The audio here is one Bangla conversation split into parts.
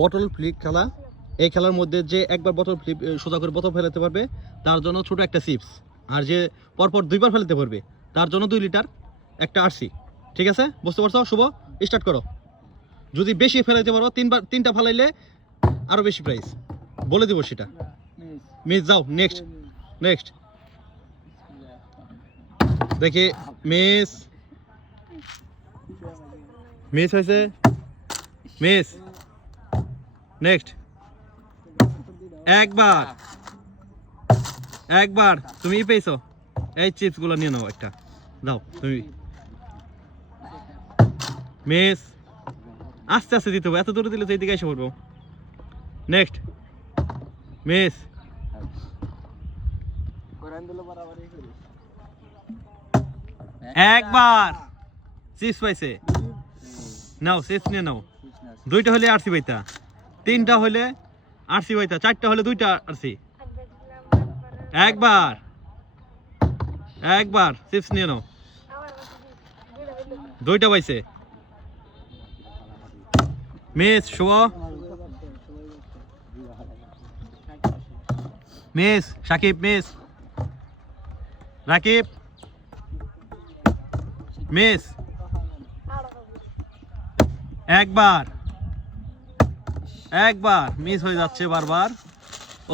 বটল ফ্লিপ খেলা। এই খেলার মধ্যে যে একবার বটল ফ্লিপ সোজা করে বোতল ফেলাতে পারবে তার জন্য ছোট একটা চিপস, আর যে পরপর 2 বার ফেলতে পারবে তার জন্য 2 লিটার একটা আরসি। ঠিক আছে, বুঝতে পারছো? শুভ, স্টার্ট করো। যদি বেশি ফেলাইতে পারো, 3টা ফেলাইলে আরো বেশি প্রাইস বলে দিব সেটা। মিস যাও, নেক্সট নেক্সট দেখি। মিস মিস হয়েছে, মিস। নেক্সট একবার তুমি পেয়েছো, এই চিপস গুলো নিয়ে নাও, একটা দাও তুমি। মিস, আস্তে আস্তে দিতে হবে, এত দূরে দিলে তো এইদিকে এসে পড়বো। Next miss. একবার চিপস পাইছে, নাও চিপস নিয়ে নাও। 2টা হলে আরসি পাইতা, 3টা হলে আরসি পাইতা, 4টা হলে 2টা আরসি। একবার চিপস নিয়ে নাও, 2টা পাইছে। Miss Shuvo, miss Sakib, miss Rakib, miss. একবার মিস হয়ে যাচ্ছে বারবার।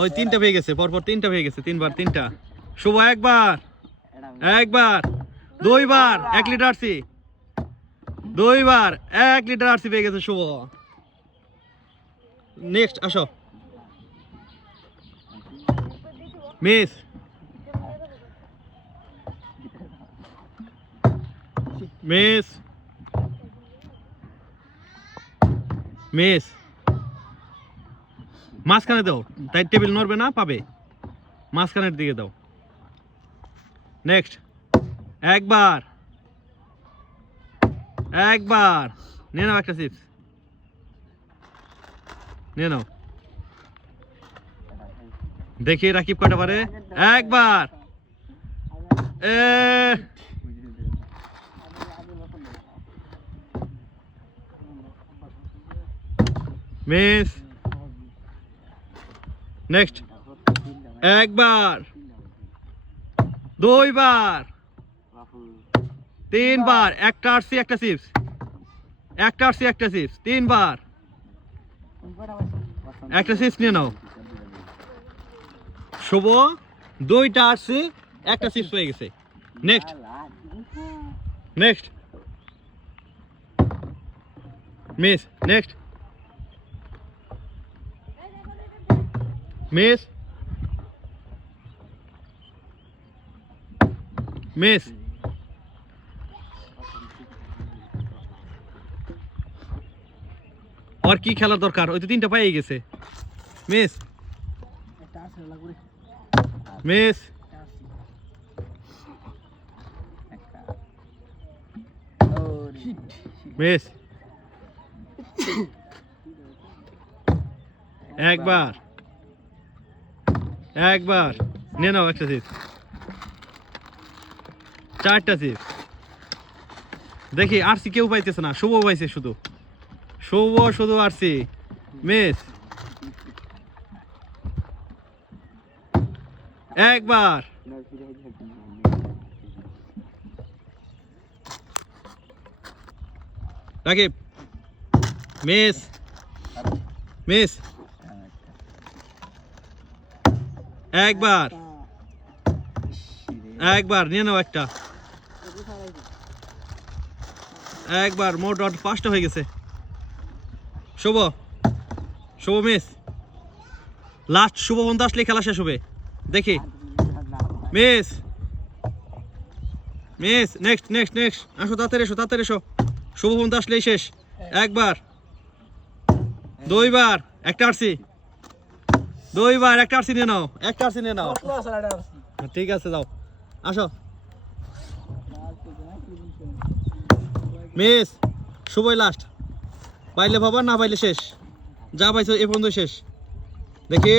ওই 3টা পেয়ে গেছে, পরপর 3টা পেয়ে গেছে, 3বার 3টা। শুভ একবার 2 বার 1 লিটার আরসি, 2 বার 1 লিটার আরসি পেয়ে গেছে শুভ। নেক্সট আসো। Miss, miss, miss. মাঝখানে দাও, তাই টেবিল নড়বে না, পাবে। মাঝখানের দিকে দাও। নেক্সট একবার নিয়ে নাও একটা চিপস, নিয়ে নাও। দেখি রাকিব কয়টা পারে। একবার মিস। নেক্সট একবার, 2 বার, 3 বার, একটা আরসি একটা চিপস, একটা আরসি একটা চিপস, 3 বার একটা চিপস নিয়ে নাও। শুভ 2টা আরসি একটা চিপস হয়ে গেছে। Next next miss. Next miss, miss. আর কি খেলার দরকার, ওই তো 3টা পাই গেছে। Miss, miss, miss. একবার নিয়ে নাও একটা চিপস, 4টা চিপস। দেখি আরসি কেউ পাইতেছে না, শুভ পাইছে শুধু, শুধু আরসি। মিস একবার, রাকিব। Miss, miss. একবার নিয়ে নাও একটা। একবার, মোট 5টা হয়ে গেছে। শুভ মিস। লাস্ট শুভ বন্ধু আসলে খেলা শেষ হবে, দেখি। Miss, miss. নেক্সট আসো, তাড়াতাড়ি এসো। শুভ বন্ধু আসলেই শেষ। একবার, 2 বার, একটা আরসি, 2 বার একটা আরসি নিয়ে নাও, একটা আরসি নিয়ে নাও। ঠিক আছে, যাও, আসো। মিস, শুভই লাস্ট। পাইলে বাবা, না পাইলে শেষ, যা পাইছো এ পর্যন্ত শেষ। দেখি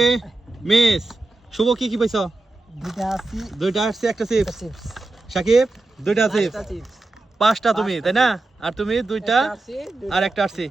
মিস, শুভ কি পাইছো? 2টা আরসি একটা চিপস। সাকিব 2টা চিপস, 5টা তুমি, তাই না? আর তুমি 2টা আর একটা আরসি।